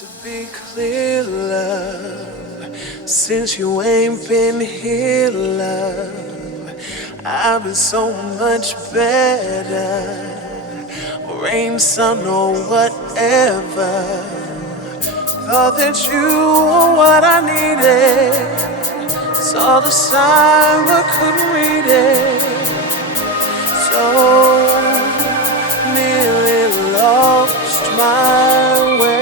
To be clear, love, since you ain't been here, love, I've been so much better. Rain, sun, or whatever. Thought that you were what I needed. Saw the sign but couldn't read it. So nearly lost my way.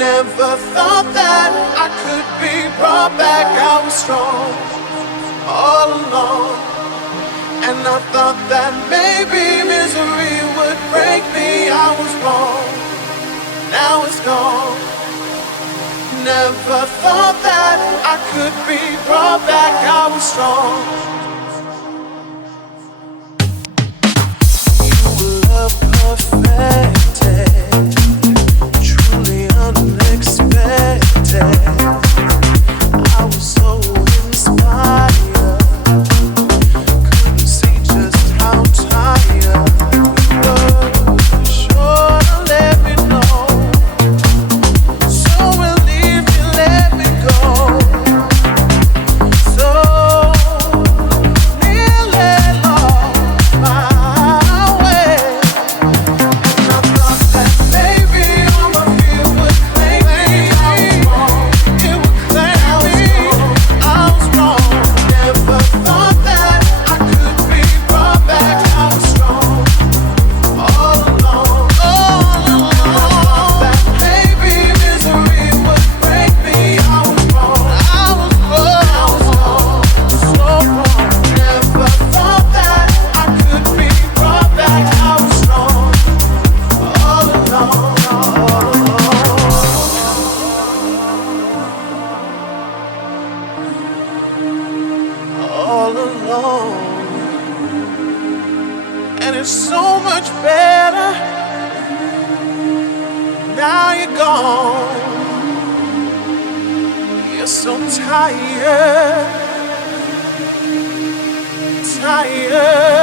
Never thought that I could be brought back. I was strong all along, and I thought that maybe misery would break me. I was wrong, now it's gone. Never thought that I could be brought back. I was strong. You were love perfected, truly unexpected. I was so inspired, couldn't see just how tired you were. Sure to let me know, so relieved you let me go. So nearly lost my way, and I thought that maybe all my fear would claim me. I was wrong, it would claim me. I was wrong, never thought that I could be brought back. I was strong all along, all along. That maybe misery would break me. I was wrong, I was wrong, so wrong. Never thought that I could be brought back. I was strong all along, all along. And it's so much better now you're gone. You're so tired, tired.